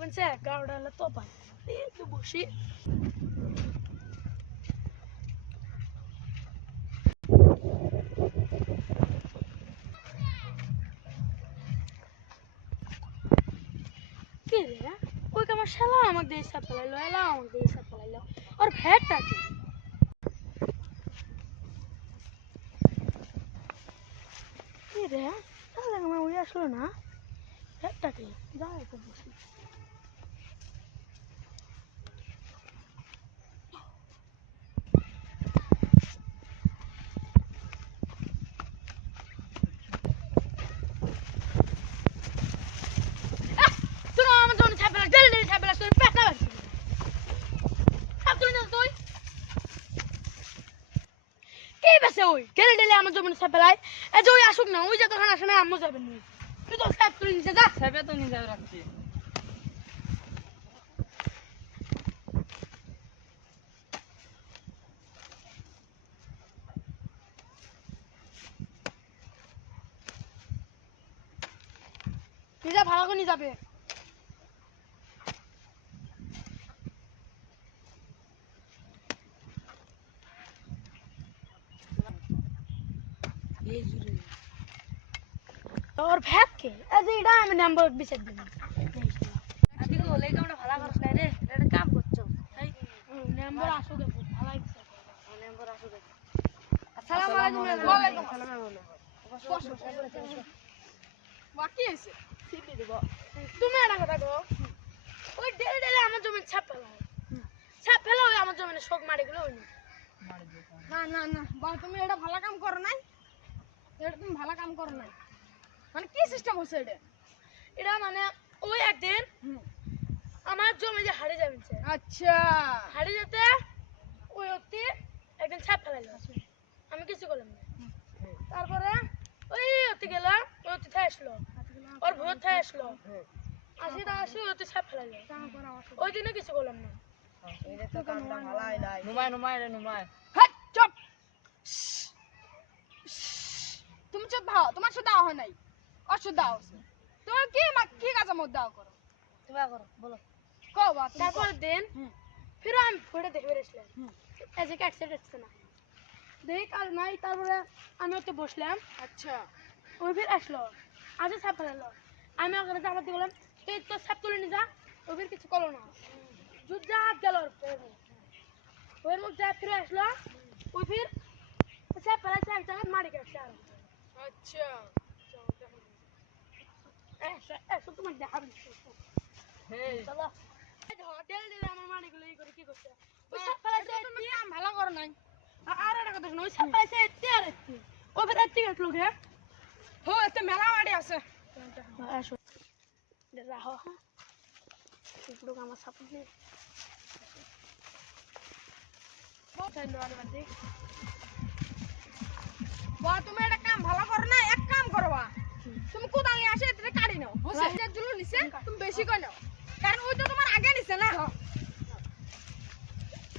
দেখবেন সে গাওড়া হলে তো পায় একটু বসি কি রে ওই আমার শালা আমাকে দিয়ে সাপ ফেলাইলো এলা আমাকে দিয়ে সাপ ফেলাইলো আর ভ্যাটটা কি কি রে তাহলে আমার ওই আসলো না ভ্যাটটা কি যা একটু বসি ওই ডেলে ডেলে আমার জমিনে সাপ ফেলায় এই যে ওই আসুক না ওই যে তখন আসে না আম্মু যাবেন না তুই তো সাপ তুলে নিচে যা সাপে তো নিয়ে যাবে রাখছি তুই যা ভাড়া করে নিয়ে যাবে और भैक के ऐसे इडा আমি নাম্বার বিছেদ দিন আদি গো লেগা ওটা ভালো করছ না রে এটা কাম করছো এই নাম্বার আসো দেখো ভালো লাগছে নাম্বার আসো দেখো আসসালামু আলাইকুম ওয়া আলাইকুম আসসালাম বাকি আছে সিটি দিব তুমি এটা কথা গো ওই ডেলে ডেলে আমার জমি ছাপ ফেলা ওই আমার জমিনে শোক মারি গুলো ওই না না না বা তুমি এটা ভালো কাম করো নাই এটা তুমি ভালো কাম করো নাই মানে কি সিস্টেম হচ্ছে এটা এটা মানে ওই একদিন আমার জমি যে হারিয়ে যাবেন আচ্ছা হারিয়ে যেতে ওই অতি একদিন ছাপ ফেলাইলো আমি কিছু করলাম না তারপরে ওই অতি গেল ওই অতি থাই আসলো ওর ভূত থাই আসলো আসি ওই অতি ছাপ ফেলাইলো ওই দিনে কিছু করলাম না এটা তো কামটা ভালোই নাই নুমাই রে নুমাই হাট চুপ তুমি চুপ ভাও তোমার সাথে দাও হয় নাই অশুদ্ধ আছে তুমি কি কাজের মধ্যে দাও করো তুমি করো বলো কবা তারপর দিন ফির আমি ফটো দেখে বেরিয়েছিলাম এজে কি অ্যাক্সিডেন্ট না দেখ আর নাই তারপরে আমি ওতে বসলাম আচ্ছা ওই ফির আসলো আজ সাপ ফেলালো আমি ওখানে যাবার দিয়ে বললাম তুই তো সাপ তুলে নিয়ে যা ওই ফির কিছু করলো না যুদ্ধা গেল ওর মুখ যা ফিরে আসলো ওই ফির সাপ ফেলাইছে এক জায়গায় মারি গেছে আর আচ্ছা এসো তোমার দেখাবো চলো ডেল ডেল আমার মানিগুলো এই করে কি করছে ওই সাপ ফেলাইছে তুমি কাম ভালো করো নাই আর একটা কথা শুনো ওই সাপ ফেলাইছে এতে আর এতে ও ফের এতে গেল রে হো এতে মেলা মারি আছে আসো রাহো হ্যাঁ একটু আমার সাপ দিয়ে তুমি একটা কাম ভালো করো না এক কাম করবা তুমি কোদাল নিয়ে আসে এটা কাটি নাও হোসে জুলু নিছে তুমি বেশি কই নাও কারণ ওই তো তোমার আগে নিছে না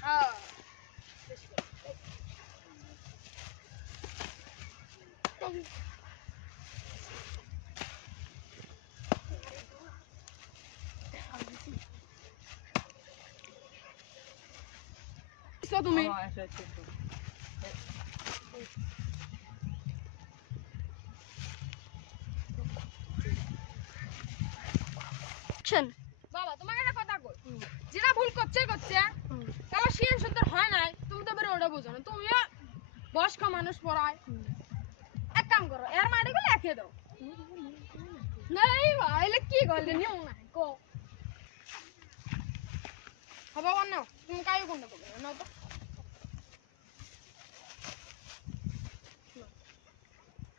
হ্যাঁ তুমি বাবা তোমাকে একটা কথা কই যেটা ভুল করছে তাহলে সিএন সুন্দর হয় নাই তুমি তো বেরে ওটা বুঝো না তুমিও বয়স্ক মানুষ পড়ায় এক কাম করো এর মাটি গুলো একে দাও নাই ভাইলে কি করলে নিও না কো বাবা নাও তুমি কাই কোনটা করবে নাও তো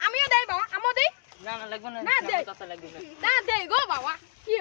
আমিও দেই বাবা আমও দেই না না লাগবে না না দেই কথা লাগবে না দেই গো বাবা কি